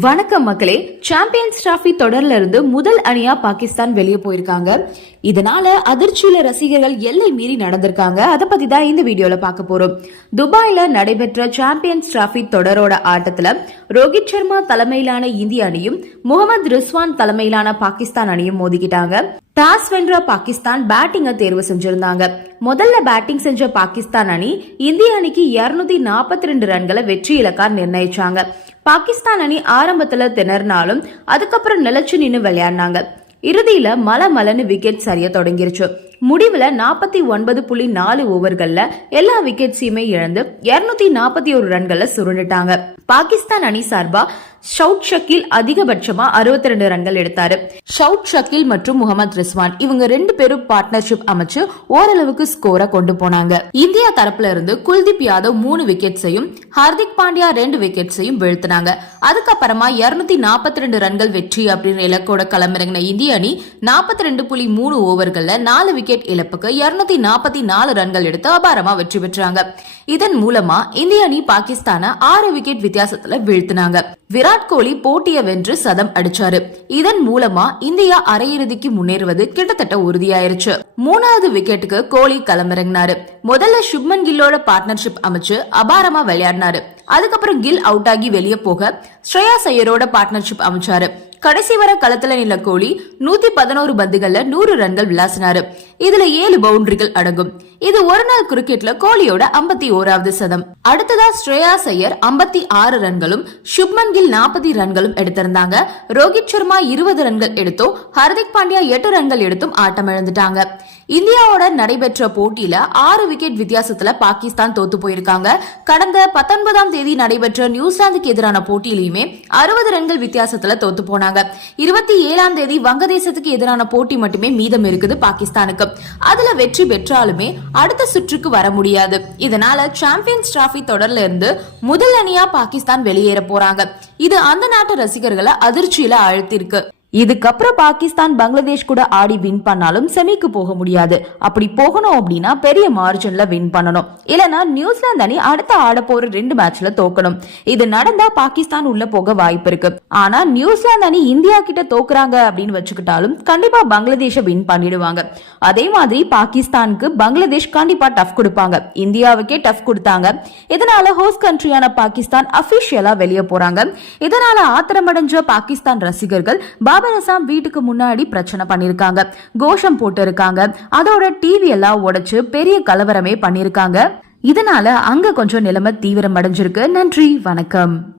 வணக்கம் மக்களே. Champions trophy தொடர்ல இருந்து முதல் அணியா பாகிஸ்தான் வெளியே போயிருக்காங்க. இதனால அதிர்ச்சியில ரசிகர்கள் எல்லை மீறி நடந்திருக்காங்க. அதை பத்தி தான் இந்த வீடியோல பார்க்க போறோம். துபாயில நடைபெற்ற சாம்பியன்ஸ் டிராஃபி தொடரோட ஆட்டத்துல ரோஹித் சர்மா தலைமையிலான இந்திய அணியும் முகமது ரிஸ்வான் தலைமையிலான பாகிஸ்தான் அணியும் மோதிக்கிட்டாங்க. டாஸ் வென்ற பாகிஸ்தான் பேட்டிங்கை தேர்வு செஞ்சிருந்தாங்க. முதல்ல பேட்டிங் செஞ்ச பாகிஸ்தான் அணி இந்திய அணிக்கு இருநூத்தி நாற்பத்தி ரெண்டு ரன்களை வெற்றி இலக்கா நிர்ணயிச்சாங்க. பாகிஸ்தான் அணி ஆரம்பத்துல திணறினாலும் அதுக்கப்புறம் நிலச்சு நின்னு விளையாடினாங்க. இறுதியில மல மலன்னு விக்கெட் சரிய தொடங்கிருச்சு. முடிவுல நாற்பத்தி ஒன்பது புள்ளி நாலு ஓவர்கள்ல எல்லா விக்கெட்ஸையுமே இழந்து இருநூத்தி நாற்பத்தி ஒரு ரன்களை சுருண்டுட்டாங்க. பாகிஸ்தான் அணி சார்பா ஷவுட் ஷக்கீல் அதிகபட்சமா அறுபத்தி ரெண்டு ரன்கள் எடுத்தாரு. ஷவுட் ஷக்கீல் மற்றும் முகமது ரிஸ்வான் இவங்க ரெண்டு பேரும் பார்ட்னர்ஷிப் அமைச்சு ஓரளவுக்கு ஸ்கோரை கொண்டு போனாங்க. இந்தியா தரப்புல இருந்து குல்தீப் யாதவ் மூணு விக்கெட்ஸையும் ஹார்திக் பாண்டியா ரெண்டு விக்கெட்ஸையும் வீழ்த்தினாங்க. அதுக்கப்புறமா இருநூத்தி நாற்பத்தி ரெண்டு ரன்கள் வெற்றி அப்படின்ற இலக்கோட களமிறங்கின இந்திய அணி நாற்பத்தி ரெண்டு புள்ளி மூணு ஓவர்கள்ல நாலு விக்கெட் இழப்புக்கு இருநூத்தி நாற்பத்தி நாலு ரன்கள் எடுத்து அபாரமா வெற்றி பெற்றாங்க. இதன் மூலமா இந்திய அணி பாகிஸ்தான ஆறு விக்கெட் வித்தியாசத்துல வீழ்த்தினாங்க. விராட் கோலி போட்டியை வென்று சதம் அடிச்சாரு. இதன் மூலமா இந்தியா அரையிறுதிக்கு முன்னேறுவது கிட்டத்தட்ட உறுதியாயிருச்சு. மூணாவது விக்கெட்டுக்கு கோலி களமிறங்கினாரு. முதல்ல சுப்மன் கில்லோட பார்ட்னர்ஷிப் அமைச்சு அபாரமா விளையாடினாரு. அதுக்கப்புறம் கில் அவுட் ஆகி வெளியே போக ஸ்ரேயா சையரோட பார்ட்னர்ஷிப் அமைச்சாரு. கடைசி வர களத்துல நில கோலி நூத்தி பதினோரு பந்துகள்ல நூறு ரன்கள் விளாசினாரு. இதுல ஏழு பவுண்டரிகள் அடங்கும். இது ஒரு நாள் கிரிக்கெட்ல கோலியோட ஐம்பத்தி ஓராவது சதம். அடுத்ததா ஸ்ரேயா சையர் ஐம்பத்தி ஆறு ரன்களும் சுப்மன் கில் நாற்பது ரன்களும் எடுத்திருந்தாங்க. ரோஹித் சர்மா இருபது ரன்கள் எடுத்தும் ஹர்திக் பாண்டியா எட்டு ரன்கள் எடுத்தும் ஆட்டம் இழந்துட்டாங்க. இந்தியாவோட நடைபெற்ற போட்டியில ஆறு விக்கெட் வித்தியாசத்துல பாகிஸ்தான் தோத்து போயிருக்காங்க. கடந்த பத்தொன்பதாம் தேதி நடைபெற்ற நியூசிலாந்துக்கு எதிரான போட்டியிலுமே அறுபது ரன்கள் வித்தியாசத்துல தோத்து போனாங்க. இருபத்தி ஏழாம் தேதி வங்கதேசத்துக்கு எதிரான போட்டி மட்டுமே மீதம் இருக்குது பாகிஸ்தானுக்கு. அதுல வெற்றி பெற்றாலுமே அடுத்த சுற்றுக்கு வர முடியாது. இதனால சாம்பியன்ஸ் டிராபி தொடர்ல இருந்து முதல் அணியா பாகிஸ்தான் வெளியேற போறாங்க. இது அந்த நாட்டு ரசிகர்களை அதிர்ச்சியில அழுத்திருக்கு இதுக்கப்புறம் பாகிஸ்தான் பங்களாதேஷ் கூட ஆடி வின் பண்ணாலும் செமிக்கு போக முடியாது. அப்படி போகணும் அப்படின்னா பெரிய மார்ஜின்ல வின் பண்ணணும். இல்லனா நியூசிலாந்து அணி அடுத்த ஆட போற ரெண்டு மேட்ச்ல தோக்கணும். இது நடந்தா பாகிஸ்தான் உள்ள போக வாய்ப்பு இருக்கு. ஆனா நியூசிலாந்து அணி இந்தியா கிட்ட தோக்குறாங்க அப்படின்னு வச்சுக்கிட்டாலும் கண்டிப்பா பங்களாதேஷ வின் பண்ணிடுவாங்க. அதே மாதிரி பாகிஸ்தானுக்கு பங்களாதேஷ் கண்டிப்பா டஃப் கொடுப்பாங்க. இந்தியாவுக்கே டஃப் கொடுத்தாங்க. இதனால ஹோஸ்ட் கண்ட்ரியான பாகிஸ்தான் அபிஷியலா வெளியே போறாங்க. இதனால ஆத்திரமடைஞ்ச பாகிஸ்தான் ரசிகர்கள் பாபரசாம் வீட்டுக்கு முன்னாடி பிரச்சனை பண்ணிருக்காங்க. கோஷம் போட்டு இருக்காங்க அதோட டிவி எல்லாம் உடைச்சு பெரிய கலவரமே பண்ணிருக்காங்க. இதனால அங்க கொஞ்சம் நிலைமை தீவிரம் அடைஞ்சிருக்கு நன்றி. வணக்கம்.